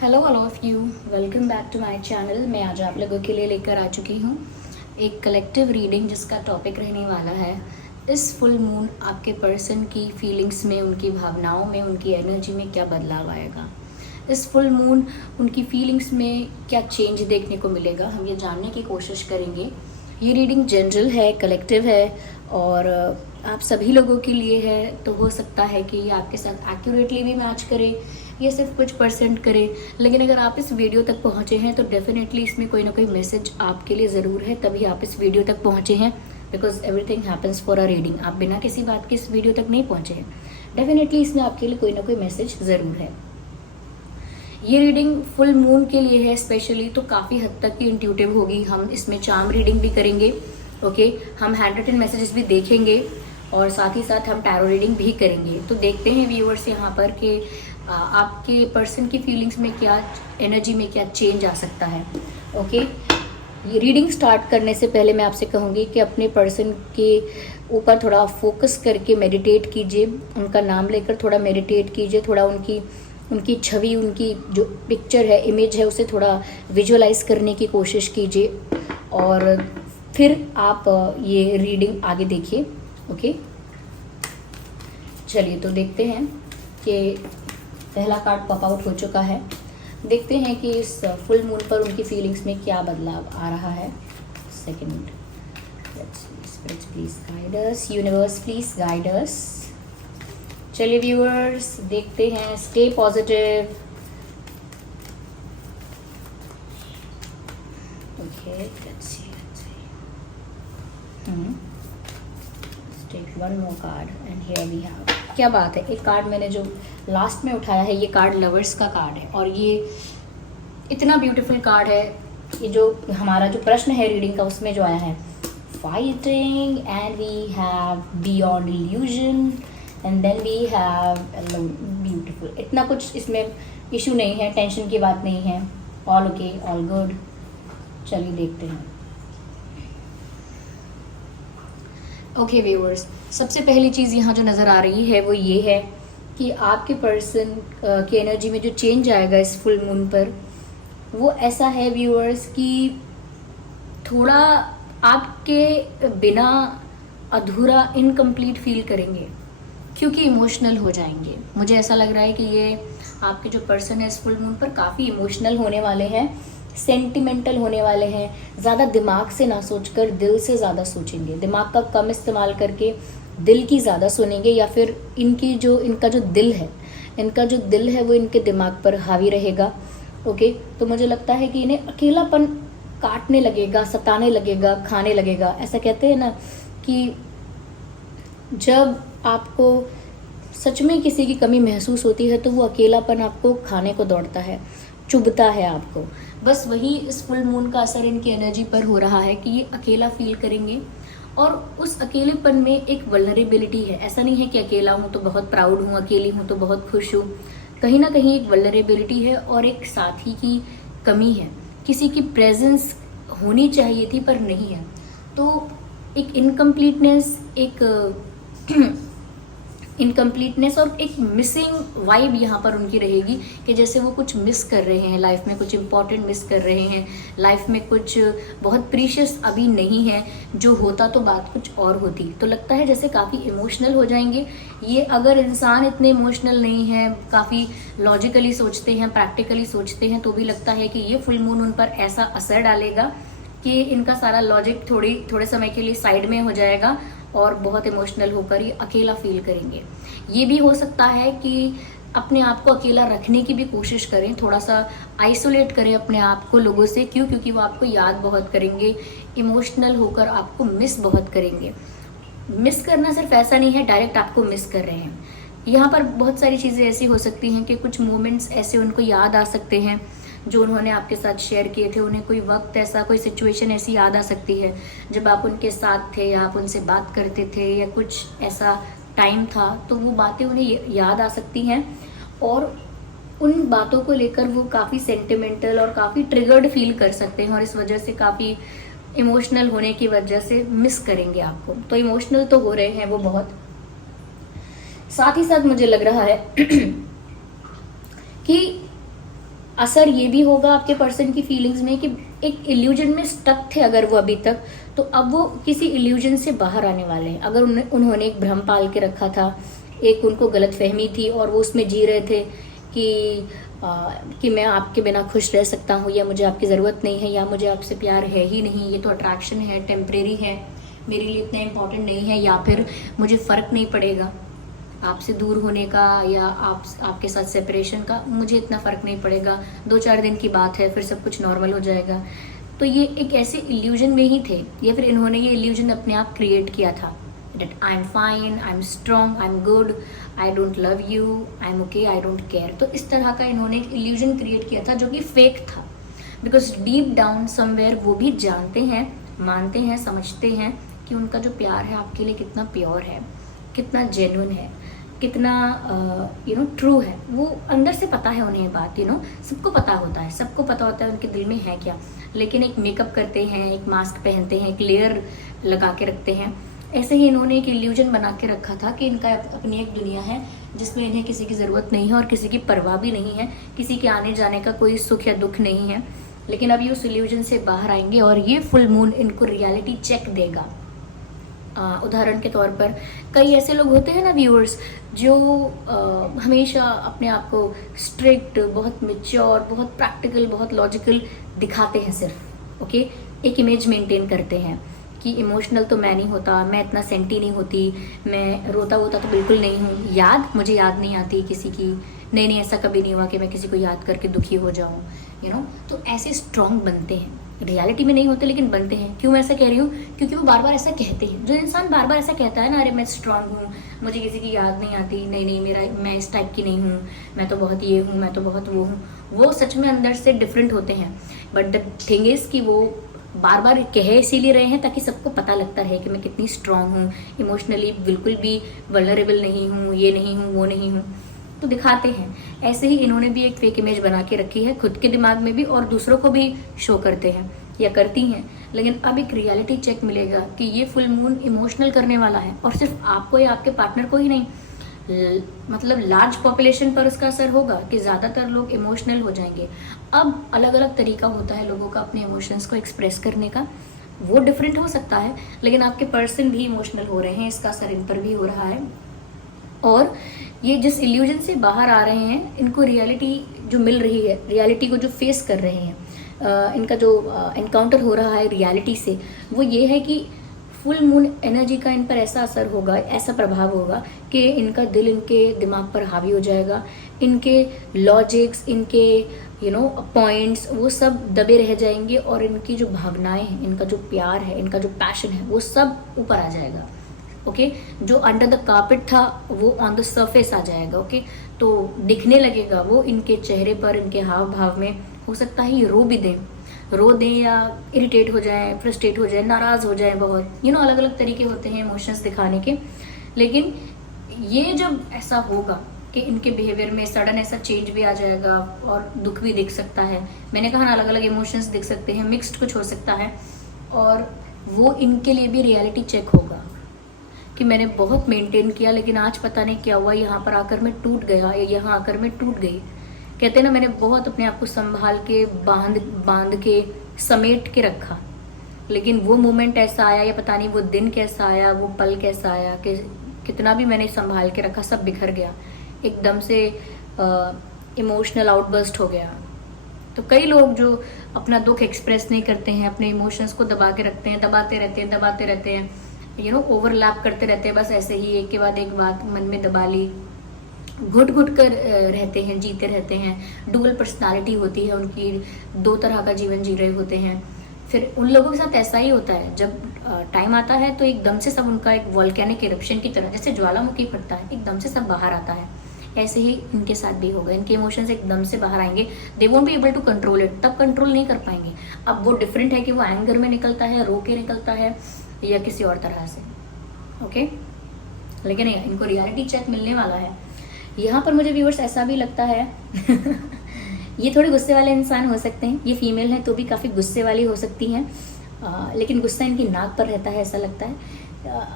Hello all of you, welcome back to my channel. मैं आज आप लोगों के लिए लेकर आ चुकी हूँ एक कलेक्टिव रीडिंग जिसका टॉपिक रहने वाला है इस फुल मून आपके पर्सन की फीलिंग्स में, उनकी भावनाओं में, उनकी एनर्जी में क्या बदलाव आएगा। इस फुल मून उनकी फीलिंग्स में क्या चेंज देखने को मिलेगा, हम ये जानने की कोशिश करेंगे। ये रीडिंग जनरल है, कलेक्टिव है और आप सभी लोगों के लिए है, तो हो सकता है कि ये आपके साथ एक्यूरेटली भी मैच करे, ये सिर्फ कुछ परसेंट करे। लेकिन अगर आप इस वीडियो तक पहुँचे हैं तो डेफिनेटली इसमें कोई ना कोई मैसेज आपके लिए ज़रूर है, तभी आप इस वीडियो तक पहुँचे हैं। Because everything happens for a reading. आप बिना किसी बात के इस वीडियो तक नहीं पहुँचे हैं, डेफिनेटली इसमें आपके लिए कोई ना कोई मैसेज ज़रूर है। ये रीडिंग फुल मून के लिए है स्पेशली, तो काफ़ी हद तक की इंट्यूटिव होगी। हम इसमें चार्म रीडिंग भी करेंगे, ओके हम हैंड रिटन मैसेजेस भी देखेंगे और साथ ही साथ हम टैरो रीडिंग भी करेंगे। तो देखते हैं व्यूअर्स यहाँ पर कि आपके पर्सन की फीलिंग्स में क्या, एनर्जी में क्या चेंज आ सकता है। ओके ये रीडिंग स्टार्ट करने से पहले मैं आपसे कहूँगी कि अपने पर्सन के ऊपर थोड़ा फोकस करके मेडिटेट कीजिए, उनका नाम लेकर थोड़ा मेडिटेट कीजिए, थोड़ा उनकी छवि, उनकी जो पिक्चर है, इमेज है, उसे थोड़ा विजुअलाइज करने की कोशिश कीजिए और फिर आप ये रीडिंग आगे देखिए। ओके चलिए तो देखते हैं कि पहला कार्ड पॉप आउट हो चुका है। देखते हैं कि इस फुल मून पर उनकी फीलिंग्स में क्या बदलाव आ रहा है। Second, spirits please guide us, universe please guide us. चलिए व्यूअर्स देखते हैं, stay positive. Okay let's see take one more card and here we have. क्या बात है, एक कार्ड मैंने जो लास्ट में उठाया है ये कार्ड लवर्स का कार्ड है और ये इतना ब्यूटीफुल कार्ड है। ये जो हमारा जो प्रश्न है रीडिंग का उसमें जो आया है, fighting and we have beyond illusion and then we have beautiful. इतना कुछ इसमें इशू नहीं है, टेंशन की बात नहीं है, ऑल ओके ऑल गुड। चलिए देखते हैं। ओके व्यूअर्स, सबसे पहली चीज़ यहाँ जो नज़र आ रही है वो ये है कि आपके पर्सन की एनर्जी में जो चेंज आएगा इस फुल मून पर, वो ऐसा है व्यूअर्स कि थोड़ा आपके बिना अधूरा, इनकम्प्लीट फील करेंगे क्योंकि इमोशनल हो जाएंगे। मुझे ऐसा लग रहा है कि ये आपके जो पर्सन है इस फुल मून पर काफ़ी इमोशनल होने वाले हैं, सेंटिमेंटल होने वाले हैं। ज़्यादा दिमाग से ना सोचकर दिल से ज़्यादा सोचेंगे, दिमाग का कम इस्तेमाल करके दिल की ज़्यादा सुनेंगे, या फिर इनका जो दिल है वो इनके दिमाग पर हावी रहेगा। ओके तो मुझे लगता है कि इन्हें अकेलापन काटने लगेगा, सताने लगेगा, खाने लगेगा। ऐसा कहते हैं ना कि जब आपको सच में किसी की कमी महसूस होती है तो वो अकेलापन आपको खाने को दौड़ता है, चुभता है आपको। बस वही इस फुल मून का असर इनकी एनर्जी पर हो रहा है कि ये अकेला फील करेंगे और उस अकेलेपन में एक वल्नरेबिलिटी है। ऐसा नहीं है कि अकेला हूँ तो बहुत प्राउड हूँ, अकेली हूँ तो बहुत खुश हूँ। कहीं ना कहीं एक वल्नरेबिलिटी है और एक साथी की कमी है, किसी की प्रेजेंस होनी चाहिए थी पर नहीं है। तो एक इनकम्प्लीटनेस और एक मिसिंग वाइब यहाँ पर उनकी रहेगी कि जैसे वो कुछ मिस कर रहे हैं लाइफ में, कुछ इंपॉर्टेंट मिस कर रहे हैं लाइफ में, कुछ बहुत प्रीशियस अभी नहीं है। जो होता तो बात कुछ और होती। तो लगता है जैसे काफ़ी इमोशनल हो जाएंगे ये। अगर इंसान इतने इमोशनल नहीं है, काफ़ी लॉजिकली सोचते हैं, प्रैक्टिकली सोचते हैं, तो भी लगता है कि ये फुल मून उन पर ऐसा असर डालेगा कि इनका सारा लॉजिक थोड़े समय के लिए साइड में हो जाएगा और बहुत इमोशनल होकर ये अकेला फील करेंगे। ये भी हो सकता है कि अपने आप को अकेला रखने की भी कोशिश करें, थोड़ा सा आइसोलेट करें अपने आप को लोगों से। क्यों? क्योंकि वो आपको याद बहुत करेंगे, इमोशनल होकर आपको मिस बहुत करेंगे। मिस करना सिर्फ ऐसा नहीं है डायरेक्ट आपको मिस कर रहे हैं, यहाँ पर बहुत सारी चीज़ें ऐसी हो सकती हैं कि कुछ मोमेंट्स ऐसे उनको याद आ सकते हैं जो उन्होंने आपके साथ शेयर किए थे। उन्हें कोई वक्त ऐसा, कोई सिचुएशन ऐसी याद आ सकती है जब आप उनके साथ थे या आप उनसे बात करते थे या कुछ ऐसा टाइम था, तो वो बातें उन्हें याद आ सकती हैं और उन बातों को लेकर वो काफ़ी सेंटिमेंटल और काफ़ी ट्रिगर्ड फील कर सकते हैं और इस वजह से काफ़ी इमोशनल होने की वजह से मिस करेंगे आपको। तो इमोशनल तो हो रहे हैं वो बहुत। साथ ही साथ मुझे लग रहा है कि असर ये भी होगा आपके पर्सन की फीलिंग्स में कि एक इल्यूजन में स्टक थे अगर वो अभी तक, तो अब वो किसी इल्यूजन से बाहर आने वाले हैं। अगर उन्होंने एक भ्रम पाल के रखा था, एक उनको गलत फहमी थी और वो उसमें जी रहे थे कि मैं आपके बिना खुश रह सकता हूँ, या मुझे आपकी ज़रूरत नहीं है, या मुझे आपसे प्यार है ही नहीं, ये तो अट्रैक्शन है, टेम्परेरी है, मेरे लिए इतना इम्पोर्टेंट नहीं है, या फिर मुझे फ़र्क नहीं पड़ेगा आपसे दूर होने का या आपके साथ सेपरेशन का, मुझे इतना फ़र्क नहीं पड़ेगा, 2-4 दिन की बात है, फिर सब कुछ नॉर्मल हो जाएगा। तो ये एक ऐसे इल्यूजन में ही थे, या फिर इन्होंने ये इल्यूजन अपने आप क्रिएट किया था that I'm fine, I'm strong, I'm good, I don't love you, I'm okay, I don't care। तो इस तरह का इन्होंने एक इल्यूजन क्रिएट किया था जो कि फेक था, बिकॉज डीप डाउन समवेयर वो भी जानते हैं, मानते हैं, समझते हैं कि उनका जो प्यार है आपके लिए कितना प्योर है, कितना जेन्युइन है, कितना ट्रू है। वो अंदर से पता है उन्हें बात, सबको पता होता है, सबको पता होता है उनके दिल में है क्या, लेकिन एक मेकअप करते हैं, एक मास्क पहनते हैं, एक लेयर लगा के रखते हैं। ऐसे ही इन्होंने एक इल्यूजन बना के रखा था कि इनका अपनी एक दुनिया है जिसमें इन्हें किसी की ज़रूरत नहीं है और किसी की परवाह भी नहीं है, किसी के आने जाने का कोई सुख या दुख नहीं है। लेकिन अब ये उस इल्यूजन से बाहर आएंगे और ये फुल मून इनको रियलिटी चेक देगा। उदाहरण के तौर पर कई ऐसे लोग होते हैं ना व्यूअर्स, जो हमेशा अपने आप को स्ट्रिक्ट, बहुत मैच्योर, बहुत प्रैक्टिकल, बहुत लॉजिकल दिखाते हैं सिर्फ, ओके, एक इमेज मेंटेन करते हैं कि इमोशनल तो मैं नहीं होता, मैं इतना सेंटी नहीं होती, मैं रोता वोता तो बिल्कुल नहीं हूँ, मुझे याद नहीं आती किसी की, नहीं ऐसा कभी नहीं हुआ कि मैं किसी को याद करके दुखी हो जाऊँ, तो ऐसे स्ट्रॉन्ग बनते हैं। रियलिटी में नहीं होते लेकिन बनते हैं। क्यों मैं ऐसा कह रही हूँ? क्योंकि वो बार बार ऐसा कहते हैं। जो इंसान बार बार ऐसा कहता है ना, अरे मैं स्ट्रांग हूँ, मुझे किसी की याद नहीं आती, नहीं मैं इस टाइप की नहीं हूँ, मैं तो बहुत ये हूँ, मैं तो बहुत वो हूँ, वो सच में अंदर से डिफरेंट होते हैं। बट द थिंग इज़ कि वो बार बार कहे इसीलिए रहे हैं ताकि सबको पता लगता रहे कि मैं कितनी स्ट्रांग हूँ, इमोशनली बिल्कुल भी वल्नरेबल नहीं हूँ, ये नहीं हूँ, वो नहीं हूँ, तो दिखाते हैं। ऐसे ही इन्होंने भी एक फेक इमेज बना के रखी है खुद के दिमाग में भी, और दूसरों को भी शो करते हैं या करती हैं। लेकिन अब एक रियलिटी चेक मिलेगा कि ये फुल मून इमोशनल करने वाला है, और सिर्फ आपको या आपके पार्टनर को ही नहीं, मतलब लार्ज पॉपुलेशन पर उसका असर होगा कि ज़्यादातर लोग इमोशनल हो जाएंगे। अब अलग अलग तरीका होता है लोगों का अपने इमोशंस को एक्सप्रेस करने का, वो डिफरेंट हो सकता है, लेकिन आपके पर्सन भी इमोशनल हो रहे हैं, इसका असर इन पर भी हो रहा है। और ये जिस इल्यूजन से बाहर आ रहे हैं, इनको रियलिटी जो मिल रही है, रियलिटी को जो फेस कर रहे हैं, इनका जो एनकाउंटर हो रहा है रियलिटी से, वो ये है कि फुल मून एनर्जी का इन पर ऐसा असर होगा, ऐसा प्रभाव होगा कि इनका दिल इनके दिमाग पर हावी हो जाएगा, इनके लॉजिक्स, इनके पॉइंट्स, वो सब दबे रह जाएंगे, और इनकी जो भावनाएं हैं, इनका जो प्यार है, इनका जो पैशन है, वो सब ऊपर आ जाएगा। ओके, जो अंडर द कार्पेट था वो ऑन द सरफेस आ जाएगा। ओके, तो दिखने लगेगा वो इनके चेहरे पर, इनके हाव भाव में। हो सकता है ये रो दें या इरिटेट हो जाए, फ्रस्ट्रेट हो जाए, नाराज़ हो जाए बहुत, अलग अलग तरीके होते हैं इमोशंस दिखाने के। लेकिन ये जब ऐसा होगा कि इनके बिहेवियर में सडन ऐसा चेंज भी आ जाएगा, और दुख भी दिख सकता है, मैंने कहा ना अलग अलग इमोशंस दिख सकते हैं, मिक्स्ड कुछ हो सकता है, और वो इनके लिए भी रियलिटी चेक होगा कि मैंने बहुत मेंटेन किया, लेकिन आज पता नहीं क्या हुआ, यहाँ पर आकर मैं टूट गया, या यहाँ आकर मैं टूट गई। कहते हैं ना, मैंने बहुत अपने आप को संभाल के, बांध के, समेट के रखा, लेकिन वो मोमेंट ऐसा आया, या पता नहीं वो दिन कैसा आया, वो पल कैसा आया, कि कितना भी मैंने संभाल के रखा, सब बिखर गया, एकदम से इमोशनल आउटबर्स्ट हो गया। तो कई लोग जो अपना दुख एक्सप्रेस नहीं करते हैं, अपने इमोशंस को दबा के रखते हैं, दबाते रहते हैं, ओवरलैप करते रहते हैं, बस ऐसे ही एक के बाद एक बात मन में दबा ली, घुट कर रहते हैं, जीते रहते हैं। डुअल पर्सनालिटी होती है उनकी, 2 तरह का जीवन जी रहे होते हैं। फिर उन लोगों के साथ ऐसा ही होता है, जब टाइम आता है तो एकदम से सब उनका एक वॉल्केनिक इरप्शन की तरह, जैसे ज्वालामुखी फटता है, एकदम से सब बाहर आता है। ऐसे ही इनके साथ भी होगा, इनके इमोशंस एकदम से बाहर आएंगे, they won't be able to control it, तब कंट्रोल नहीं कर पाएंगे। अब वो डिफरेंट है कि वो एंगर में निकलता है, रो के निकलता है, या किसी और तरह से। ओके, लेकिन इनको रियलिटी चेक मिलने वाला है। यहाँ पर मुझे व्यूअर्स ऐसा भी लगता है ये थोड़े गुस्से वाले इंसान हो सकते हैं, ये फीमेल है तो भी काफ़ी गुस्से वाली हो सकती हैं, लेकिन गुस्सा इनकी नाक पर रहता है, ऐसा लगता है।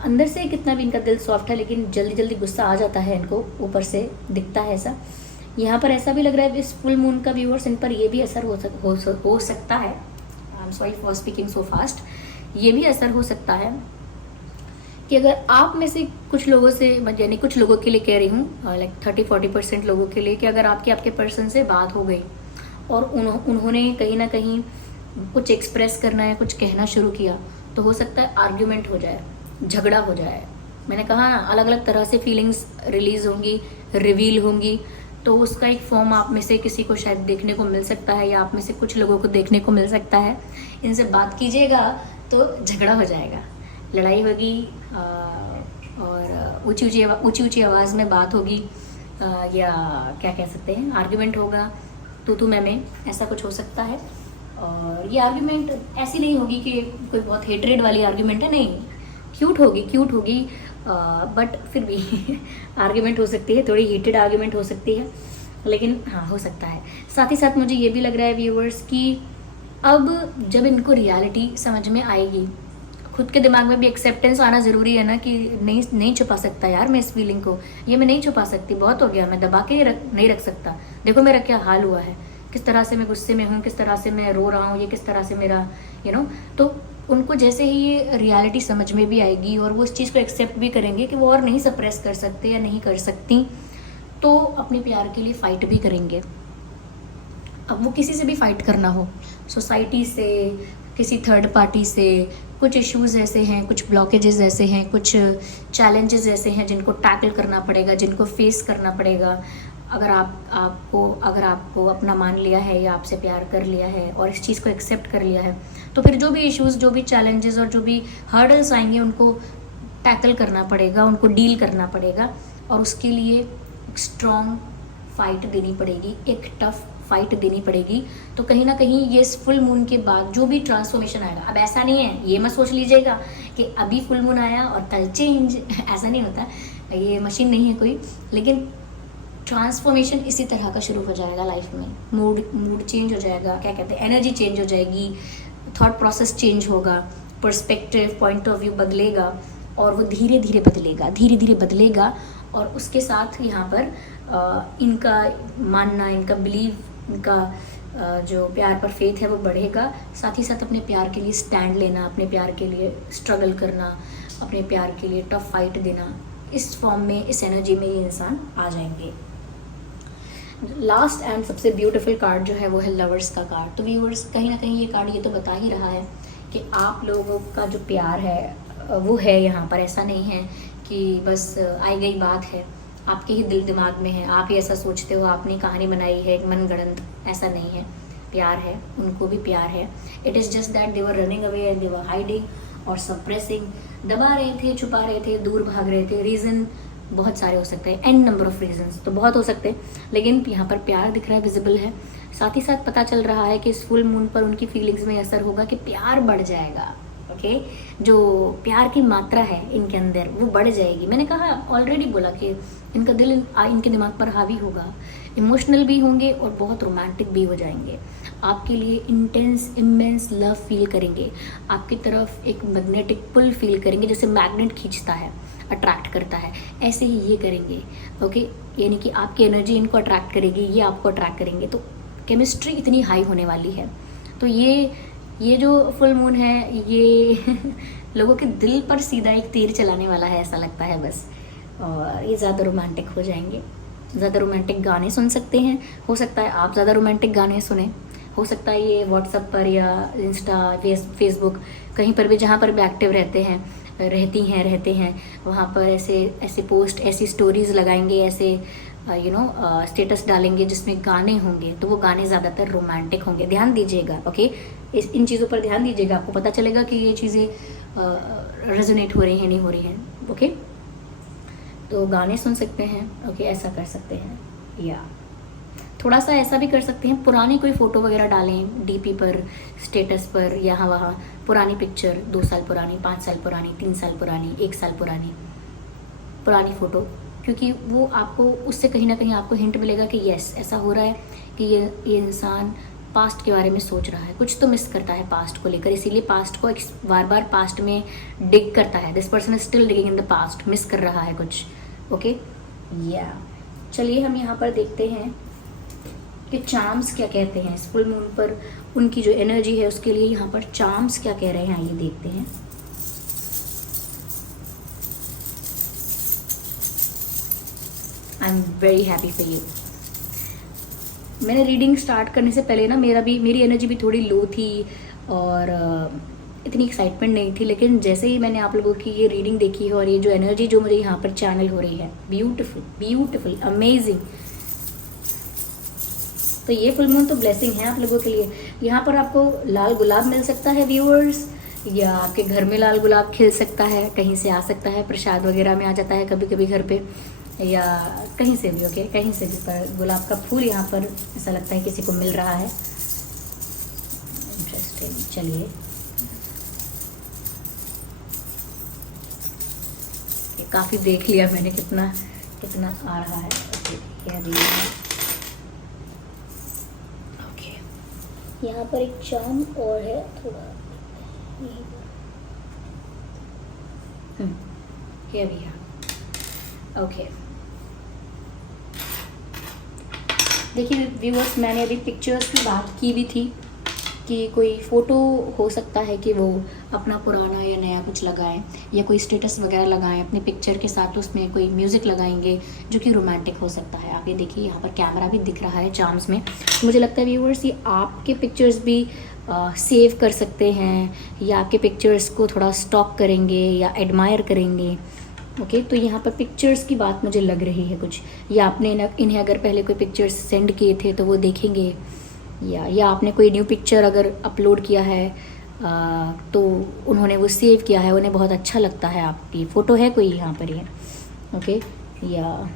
अंदर से कितना भी इनका दिल सॉफ्ट है, लेकिन जल्दी गुस्सा आ जाता है इनको, ऊपर से दिखता है ऐसा। यहाँ पर ऐसा भी लग रहा है इस फुल मून का व्यूअर्स इन पर ये भी असर हो सकता है। I am sorry for speaking so fast. ये भी असर हो सकता है कि अगर आप में से कुछ लोगों से, यानी कुछ लोगों के लिए कह रही हूँ, लाइक 30-40% लोगों के लिए, कि अगर आपके पर्सन से बात हो गई और उन्होंने कहीं ना कहीं कुछ एक्सप्रेस करना है, कुछ कहना शुरू किया, तो हो सकता है आर्ग्यूमेंट हो जाए, झगड़ा हो जाए। मैंने कहा ना, अलग अलग तरह से फीलिंग्स रिलीज होंगी, रिवील होंगी, तो उसका एक फॉर्म आप में से किसी को शायद देखने को मिल सकता है, या आप में से कुछ लोगों को देखने को मिल सकता है। इनसे बात कीजिएगा तो झगड़ा हो जाएगा, लड़ाई होगी, और ऊंची ऊंची आवाज़ में बात होगी, या क्या कह सकते हैं, आर्ग्यूमेंट होगा, तू मैं, ऐसा कुछ हो सकता है। और ये आर्ग्यूमेंट ऐसी नहीं होगी कि कोई बहुत हेट्रेड वाली आर्ग्यूमेंट है, नहीं, क्यूट होगी, बट फिर भी आर्ग्यूमेंट हो सकती है, थोड़ी हीटेड आर्ग्यूमेंट हो सकती है, लेकिन हाँ, हो सकता है। साथ ही साथ मुझे ये भी लग रहा है व्यूअर्स कि अब जब इनको रियलिटी समझ में आएगी, खुद के दिमाग में भी एक्सेप्टेंस आना ज़रूरी है ना, कि नहीं छुपा सकता यार मैं इस फीलिंग को, ये मैं नहीं छुपा सकती, बहुत हो गया, मैं दबा के नहीं रख सकता, देखो मेरा क्या हाल हुआ है, किस तरह से मैं गुस्से में हूँ, किस तरह से मैं रो रहा हूँ, ये किस तरह से मेरा तो उनको जैसे ही ये रियलिटी समझ में भी आएगी और वो इस चीज़ को एक्सेप्ट भी करेंगे कि वो और नहीं सप्रेस कर सकते या नहीं कर सकती, तो अपने प्यार के लिए फ़ाइट भी करेंगे। अब वो किसी से भी फाइट करना हो, सोसाइटी से, किसी थर्ड पार्टी से, कुछ इश्यूज़ ऐसे हैं, कुछ ब्लॉकेजेस ऐसे हैं, कुछ चैलेंजेस ऐसे हैं जिनको टैकल करना पड़ेगा, जिनको फेस करना पड़ेगा। अगर आपको अपना मान लिया है या आपसे प्यार कर लिया है और इस चीज़ को एक्सेप्ट कर लिया है, तो फिर जो भी इश्यूज़, जो भी चैलेंजेस और जो भी हर्डल्स आएंगे उनको टैकल करना पड़ेगा, उनको डील करना पड़ेगा, और उसके लिए एक स्ट्रॉन्ग फाइट देनी पड़ेगी, एक टफ फाइट देनी पड़ेगी। तो कहीं ना कहीं ये फुल मून के बाद जो भी ट्रांसफॉर्मेशन आएगा, अब ऐसा नहीं है, ये मत सोच लीजिएगा कि अभी फुल मून आया और कल चेंज, ऐसा नहीं होता, ये मशीन नहीं है कोई, लेकिन ट्रांसफॉर्मेशन इसी तरह का शुरू हो जाएगा लाइफ में। मूड चेंज हो जाएगा, क्या कहते हैं, एनर्जी चेंज हो जाएगी, थॉट प्रोसेस चेंज होगा, पर्सपेक्टिव, पॉइंट ऑफ व्यू बदलेगा, और वो धीरे धीरे बदलेगा, और उसके साथ यहाँ पर इनका मानना, इनका बिलीव, इनका जो प्यार पर फेथ है वो बढ़ेगा। साथ ही साथ अपने प्यार के लिए स्टैंड लेना, अपने प्यार के लिए स्ट्रगल करना, अपने प्यार के लिए टफ फाइट देना, इस फॉर्म में, इस एनर्जी में ये इंसान आ जाएंगे। लास्ट एंड सबसे ब्यूटीफुल कार्ड जो है वो है लवर्स का कार्ड। तो व्यूअर्स, कहीं ना कहीं ये कार्ड ये तो बता ही रहा है कि आप लोगों का जो प्यार है वो है यहाँ पर। ऐसा नहीं है कि बस आई गई बात है, आपके ही दिल दिमाग में है, आप ही ऐसा सोचते हो, आपने कहानी बनाई है, एक मनगढ़ंत, ऐसा नहीं है। प्यार है, उनको भी प्यार है। It is just that they were running away and they were hiding और सप्रेसिंग, दबा रहे थे, छुपा रहे थे, दूर भाग रहे थे। रीज़न बहुत सारे हो सकते हैं, एन नंबर ऑफ रीजंस तो बहुत हो सकते हैं, लेकिन यहाँ पर प्यार दिख रहा है, विजिबल है। साथ ही साथ पता चल रहा है कि इस फुल मून पर उनकी फीलिंग्स में असर होगा कि प्यार बढ़ जाएगा। ओके, जो प्यार की मात्रा है इनके अंदर वो बढ़ जाएगी। मैंने कहा, ऑलरेडी बोला कि इनका दिल इनके दिमाग पर हावी होगा, इमोशनल भी होंगे और बहुत रोमांटिक भी हो जाएंगे। आपके लिए इंटेंस इमेंस लव फील करेंगे, आपकी तरफ एक मैग्नेटिक पुल फील करेंगे, जैसे मैग्नेट खींचता है, अट्रैक्ट करता है, ऐसे ही ये करेंगे। ओके, यानी कि आपकी एनर्जी इनको अट्रैक्ट करेगी, ये आपको अट्रैक्ट करेंगे, तो केमिस्ट्री इतनी हाई होने वाली है। तो ये जो फुल मून है ये लोगों के दिल पर सीधा एक तीर चलाने वाला है, ऐसा लगता है बस। और ये ज़्यादा रोमांटिक हो जाएंगे, ज़्यादा रोमांटिक गाने सुन सकते हैं। हो सकता है आप ज़्यादा रोमांटिक गाने सुने, हो सकता है ये व्हाट्सएप पर या इंस्टा, फेसबुक, कहीं पर भी जहाँ पर भी एक्टिव रहते हैं वहाँ पर ऐसे पोस्ट, ऐसी स्टोरीज़ लगाएंगे, ऐसे स्टेटस डालेंगे जिसमें गाने होंगे, तो वो गाने ज़्यादातर रोमांटिक होंगे। ध्यान दीजिएगा, ओके, इन चीज़ों पर ध्यान दीजिएगा, आपको पता चलेगा कि ये चीज़ें रेजोनेट हो रही हैं, नहीं हो रही हैं। ओके, तो गाने सुन सकते हैं, ओके, ऐसा कर सकते हैं। या थोड़ा सा ऐसा भी कर सकते हैं, पुरानी कोई फ़ोटो वगैरह डालें डीपी पर, स्टेटस पर, यहाँ वहाँ पुरानी पिक्चर, 2 साल पुरानी, 5 साल पुरानी, 3 साल पुरानी, 1 साल पुरानी फ़ोटो, क्योंकि वो आपको उससे कहीं ना कहीं आपको हिंट मिलेगा कि यस, ऐसा हो रहा है कि ये इंसान पास्ट के बारे में सोच रहा है, कुछ तो मिस करता है पास्ट को लेकर, इसीलिए पास्ट को बार बार पास्ट में डिग करता है। This person is still digging in the past, miss कर रहा है कुछ। ओके, या चलिए हम यहाँ पर देखते हैं कि चार्म्स क्या कहते हैं इस फुल मून पर, उनकी जो एनर्जी है उसके लिए यहाँ पर चार्म्स क्या कह रहे हैं, आइए देखते हैं। I am very happy for you. मैंने रीडिंग स्टार्ट करने से पहले ना मेरी एनर्जी भी थोड़ी लो थी और इतनी एक्साइटमेंट नहीं थी, लेकिन जैसे ही मैंने आप लोगों की ये रीडिंग देखी है और ये जो एनर्जी जो मुझे यहाँ पर चैनल हो रही है, ब्यूटीफुल ब्यूटीफुल अमेजिंग। तो ये फुल मून तो ब्लेसिंग है आप लोगों के लिए। यहाँ पर आपको लाल गुलाब मिल सकता है व्यूअर्स, या आपके घर में लाल गुलाब खिल सकता है, कहीं से आ सकता है, प्रसाद वगैरह में आ जाता है कभी कभी घर पे, या कहीं से भी, ओके कहीं से भी, पर गुलाब का फूल यहाँ पर ऐसा लगता है किसी को मिल रहा है। इंटरेस्टिंग। चलिए काफ़ी देख लिया मैंने, कितना कितना आ रहा है। ओके, यहाँ पर एक चार्म और है थोड़ा here we are। ओके देखिए व्यूअर्स, मैंने अभी पिक्चर्स की बात की भी थी कि कोई फ़ोटो हो सकता है कि वो अपना पुराना या नया कुछ लगाएं, या कोई स्टेटस वगैरह लगाएं अपनी पिक्चर के साथ, उसमें कोई म्यूज़िक लगाएंगे जो कि रोमांटिक हो सकता है। आप ये देखिए यहाँ पर कैमरा भी दिख रहा है चार्म्स में। मुझे लगता है व्यूअर्स ये आपके पिक्चर्स भी सेव कर सकते हैं, या आपके पिक्चर्स को थोड़ा स्टॉक करेंगे या एडमायर करेंगे। ओके तो यहाँ पर पिक्चर्स की बात मुझे लग रही है कुछ, या आपने इन्हें अगर पहले कोई पिक्चर्स सेंड किए थे तो वो देखेंगे, या आपने कोई न्यू पिक्चर अगर अपलोड किया है तो उन्होंने वो सेव किया है, उन्हें बहुत अच्छा लगता है आपकी फ़ोटो है कोई यहाँ पर ये। ओके या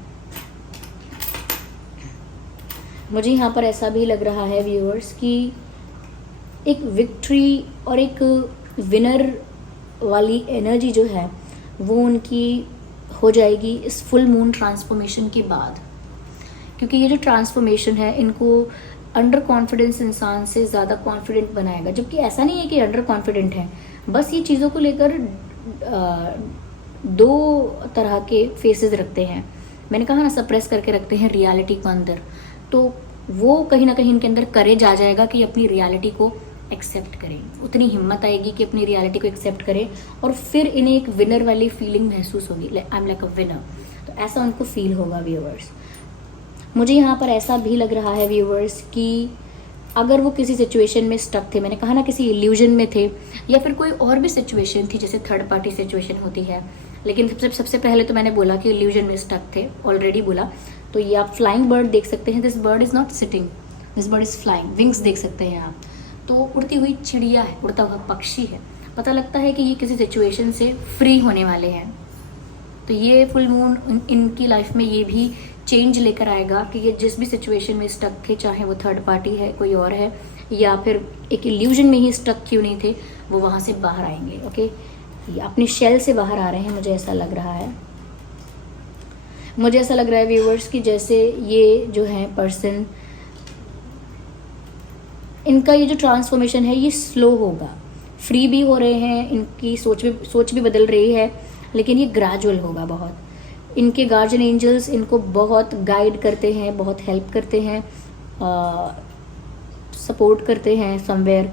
मुझे यहाँ पर ऐसा भी लग रहा है व्यूअर्स कि एक विक्ट्री और एक विनर वाली एनर्जी जो है वो उनकी हो जाएगी इस फुल मून ट्रांसफॉर्मेशन के बाद, क्योंकि ये जो ट्रांसफॉर्मेशन है इनको अंडर कॉन्फिडेंस इंसान से ज़्यादा कॉन्फिडेंट बनाएगा। जबकि ऐसा नहीं है कि अंडर कॉन्फिडेंट है, बस ये चीज़ों को लेकर दो तरह के फेसेस रखते हैं। मैंने कहा ना, सप्रेस करके रखते हैं रियलिटी को अंदर, तो वो कहीं ना कहीं इनके अंदर करेज आ जाएगा कि अपनी रियलिटी को एक्सेप्ट करें, उतनी हिम्मत आएगी कि अपनी रियलिटी को एक्सेप्ट करें, और फिर इन्हें एक विनर वाली फीलिंग महसूस होगी, I am like a winner. तो ऐसा उनको फील होगा व्यूअर्स। मुझे यहाँ पर ऐसा भी लग रहा है व्यूअर्स कि अगर वो किसी सिचुएशन में स्टक थे, मैंने कहा ना किसी इल्यूजन में थे, या फिर कोई और भी सिचुएशन थी जैसे थर्ड पार्टी सिचुएशन होती है, लेकिन सबसे पहले तो मैंने बोला कि इल्यूजन में स्टक थे, ऑलरेडी बोला। तो ये आप फ्लाइंग बर्ड देख सकते हैं, this bird is not sitting, this bird is flying, wings देख सकते हैं आप। तो उड़ती हुई चिड़िया है, उड़ता हुआ पक्षी है, पता लगता है कि ये किसी सिचुएशन से फ्री होने वाले हैं। तो ये फुल मून इनकी लाइफ में ये भी चेंज लेकर आएगा कि ये जिस भी सिचुएशन में स्टक थे, चाहे वो थर्ड पार्टी है, कोई और है, या फिर एक इल्यूजन में ही स्टक क्यों नहीं थे, वो वहाँ से बाहर आएंगे। ओके ये अपनी शेल से बाहर आ रहे हैं, मुझे ऐसा लग रहा है। मुझे ऐसा लग रहा है व्यूअर्स कि जैसे ये जो है पर्सन, इनका ये जो ट्रांसफॉर्मेशन है ये स्लो होगा, फ्री भी हो रहे हैं, इनकी सोच भी बदल रही है, लेकिन ये ग्रेजुअल होगा बहुत। इनके गार्जियन एंजल्स इनको बहुत गाइड करते हैं, बहुत हेल्प करते हैं, सपोर्ट करते हैं, समवेयर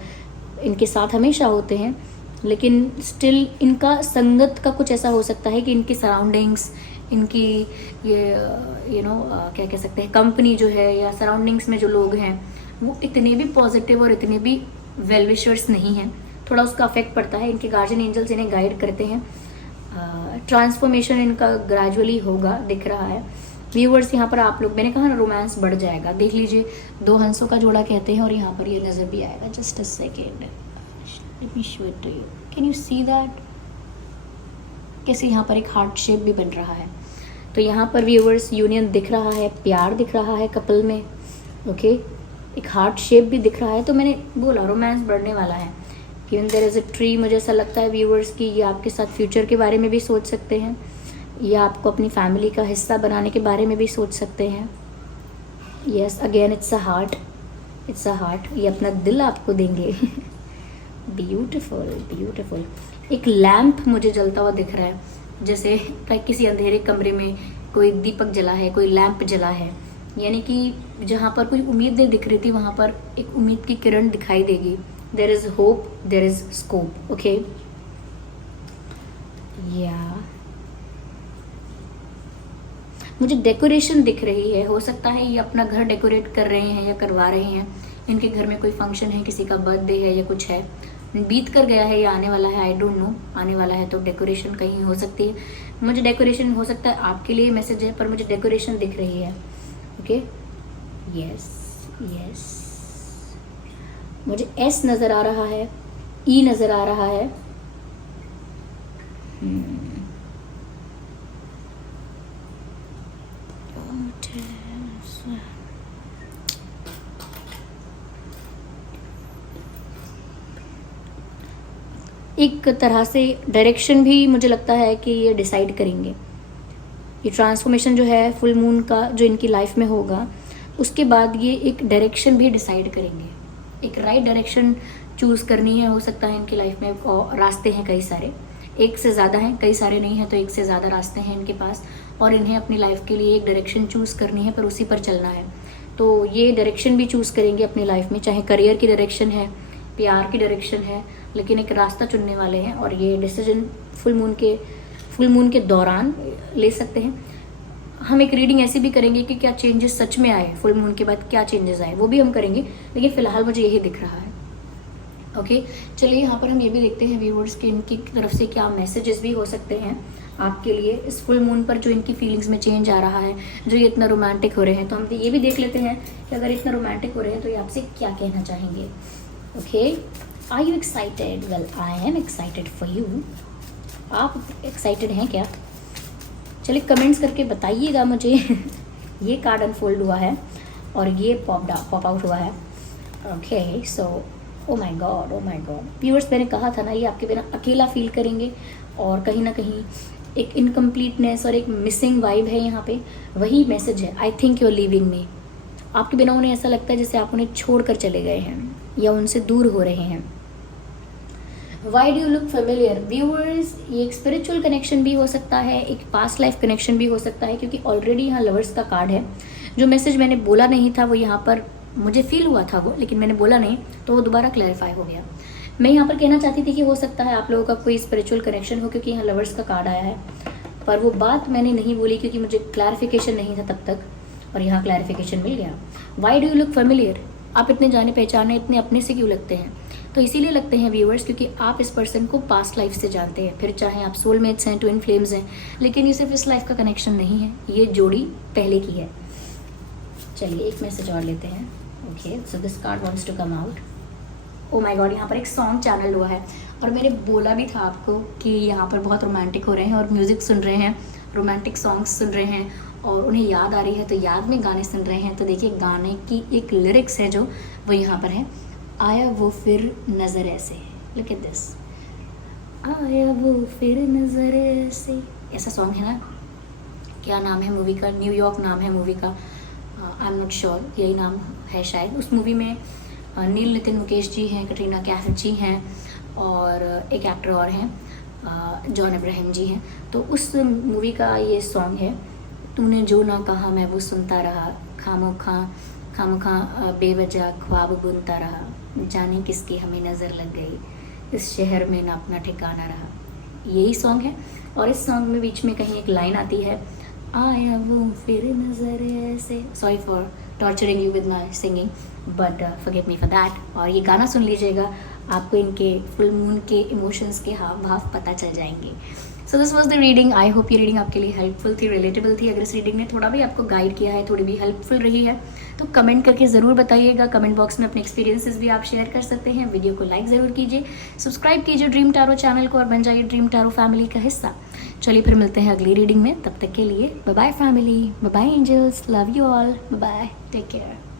इनके साथ हमेशा होते हैं, लेकिन स्टिल इनका संगत का कुछ ऐसा हो सकता है कि इनकी सराउंडिंग्स, इनकी ये क्या कह सकते हैं, कंपनी जो है या सराउंडिंग्स में जो लोग हैं वो इतने भी पॉजिटिव और इतने भी वेल विशर्स नहीं हैं, थोड़ा उसका अफेक्ट पड़ता है। इनके गार्जियन एंजल्स इन्हें गाइड करते हैं, ट्रांसफॉर्मेशन इनका ग्रेजुअली होगा, दिख रहा है व्यूअर्स। यहाँ पर आप लोग, मैंने कहा ना रोमांस बढ़ जाएगा, देख लीजिए दो हंसों का जोड़ा कहते हैं, और यहाँ पर ये नज़र भी आएगा। Just a second, let me show it to you, can you see that, कैसे यहाँ पर एक हार्ट शेप भी बन रहा है। तो यहाँ पर व्यूअर्स यूनियन दिख रहा है, प्यार दिख रहा है कपल में। ओके एक हार्ट शेप भी दिख रहा है, तो मैंने बोला रोमांस बढ़ने वाला है। Even there is a tree, मुझे ऐसा लगता है व्यूअर्स कि ये आपके साथ फ्यूचर के बारे में भी सोच सकते हैं, या आपको अपनी फैमिली का हिस्सा बनाने के बारे में भी सोच सकते हैं। Yes again it's a heart, it's a heart, ये अपना दिल आपको देंगे। Beautiful beautiful. एक लैम्प मुझे जलता हुआ दिख रहा है, जैसे किसी अंधेरे कमरे में कोई दीपक जला है, कोई लैंप जला है, यानी कि जहाँ पर कोई उम्मीद नहीं दिख रही थी वहाँ पर एक उम्मीद की किरण दिखाई देगी. There is hope, there is scope. Okay, या मुझे डेकोरेशन दिख रही है. हो सकता है ये अपना घर डेकोरेट कर रहे हैं या करवा रहे हैं. इनके घर में कोई फंक्शन है, किसी का बर्थडे है या कुछ है, बीत कर गया है या आने वाला है, आई डोंट नो. आने वाला है तो डेकोरेशन कहीं हो सकती है. मुझे डेकोरेशन हो सकता है आपके लिए मैसेज है, पर मुझे डेकोरेशन दिख रही है. Okay, yes yes. मुझे एस नज़र आ रहा है, ई नज़र आ रहा है. एक तरह से डायरेक्शन भी मुझे लगता है कि ये डिसाइड करेंगे. ये ट्रांसफॉर्मेशन जो है फुल मून का जो इनकी लाइफ में होगा, उसके बाद ये एक डायरेक्शन भी डिसाइड करेंगे. एक राइट डायरेक्शन चूज़ करनी है. हो सकता है इनकी लाइफ में रास्ते हैं कई सारे, एक से ज़्यादा हैं, कई सारे नहीं हैं तो एक से ज़्यादा रास्ते हैं इनके पास, और इन्हें अपनी लाइफ के लिए एक डायरेक्शन चूज़ करनी है, पर उसी पर चलना है. तो ये डायरेक्शन भी चूज़ करेंगे अपनी लाइफ में, चाहे करियर की डायरेक्शन है, प्यार की डायरेक्शन है, लेकिन एक रास्ता चुनने वाले हैं. और ये डिसीजन फुल मून के दौरान ले सकते हैं. हम एक रीडिंग ऐसी भी करेंगे कि क्या चेंजेस सच में आए, फुल मून के बाद क्या चेंजेस आए, वो भी हम करेंगे, लेकिन फ़िलहाल मुझे यही दिख रहा है. ओके, चलिए यहाँ पर हम ये भी देखते हैं व्यूअर्स के इनकी तरफ से क्या मैसेजेस भी हो सकते हैं आपके लिए इस फुल मून पर, जो इनकी फीलिंग्स में चेंज आ रहा है, जो ये इतना रोमांटिक हो रहे हैं. तो हम ये भी देख लेते हैं कि अगर इतना रोमांटिक हो रहे हैं तो ये आपसे क्या कहना चाहेंगे. Okay, are you excited? Well, I am excited for you. आप एक्साइटेड हैं क्या? चलिए कमेंट्स करके बताइएगा मुझे. ये कार्ड अनफोल्ड हुआ है और ये पॉप आउट हुआ है. Okay, so O my God, O my God. Viewers, मैंने कहा था ना, ये आपके बिना अकेला फील करेंगे और कहीं ना कहीं एक इनकम्प्लीटनेस और एक मिसिंग वाइब है यहाँ पे. वही मैसेज है, I think you are leaving me. आपके बिना उन्हें ऐसा लगता है जैसे आप उन्हें छोड़ कर चले गए हैं या उनसे दूर हो रहे हैं. Why do you look familiar? Viewers, ये एक स्पिरिचुअल कनेक्शन भी हो सकता है, एक पास्ट लाइफ कनेक्शन भी हो सकता है, क्योंकि ऑलरेडी यहाँ लवर्स का कार्ड है. जो मैसेज मैंने बोला नहीं था वो यहाँ पर मुझे फील हुआ था वो, लेकिन मैंने बोला नहीं तो वो दोबारा क्लैरिफाई हो गया. मैं यहाँ पर कहना चाहती थी कि हो सकता है आप लोगों का कोई स्पिरिचुअल कनेक्शन हो, क्योंकि यहाँ लवर्स का कार्ड आया है, पर वो बात मैंने नहीं बोली क्योंकि मुझे क्लैरिफिकेशन नहीं था तब तक, और यहाँ क्लैरिफिकेशन मिल गया. Why do you look familiar? आप इतने जाने पहचाने, इतने अपने से क्यों लगते हैं? तो इसीलिए लगते हैं व्यूअर्स क्योंकि आप इस पर्सन को पास्ट लाइफ से जानते हैं. फिर चाहे आप सोलमेट्स हैं, ट्विन फ्लेम्स हैं, लेकिन ये सिर्फ इस लाइफ का कनेक्शन नहीं है, ये जोड़ी पहले की है. चलिए एक मैसेज और लेते हैं. Okay, so this card wants to come out. Oh my God, यहाँ पर एक सॉन्ग चैनल हुआ है और मैंने बोला भी था आपको कि यहाँ पर बहुत रोमांटिक हो रहे हैं और म्यूज़िक सुन रहे हैं, रोमांटिक सॉन्ग्स सुन रहे हैं और उन्हें याद आ रही है, तो याद में गाने सुन रहे हैं. तो देखिए गाने की एक लिरिक्स है जो वो यहाँ पर है. आया वो फिर नज़र ऐसे, लुक एट दिस. आया वो फिर नज़र ऐसे, ऐसा सॉन्ग है ना. क्या नाम है मूवी का? न्यूयॉर्क नाम है मूवी का, आई एम नॉट श्योर, यही नाम है शायद. उस मूवी में नील नितिन मुकेश जी हैं, कटरीना कैफ जी हैं और एक एक्टर और हैं, जॉन अब्राहम जी हैं. तो उस मूवी का ये सॉन्ग है. तूने जो ना कहा मैं वो सुनता रहा, खामोखा बेवजह ख्वाब बुनता रहा, जाने किसकी हमें नज़र लग गई, इस शहर में ना अपना ठिकाना रहा. यही सॉन्ग है. और इस सॉन्ग में बीच में कहीं एक लाइन आती है, आया वो फिर नज़र ऐसे. Sorry for torturing you with my singing, but forgive me for that. और ये गाना सुन लीजिएगा, आपको इनके फुल मून के इमोशंस के हाव भाव पता चल जाएंगे. So this was the reading. I hope ये रीडिंग आपके लिए हेल्पफुल थी, रिलेटेबल थी. अगर इस रीडिंग ने थोड़ा भी आपको गाइड किया है, थोड़ी भी हेल्पफुल रही है, तो कमेंट करके ज़रूर बताइएगा. कमेंट बॉक्स में अपने एक्सपीरियंसेस भी आप शेयर कर सकते हैं. वीडियो को लाइक ज़रूर कीजिए, सब्सक्राइब कीजिए ड्रीम टैरो चैनल को और बन जाइए ड्रीम टैरो फैमिली का हिस्सा. चलिए फिर मिलते हैं अगली रीडिंग में. तब तक के लिए bye bye family, bye bye angels, love you all, bye bye, take care.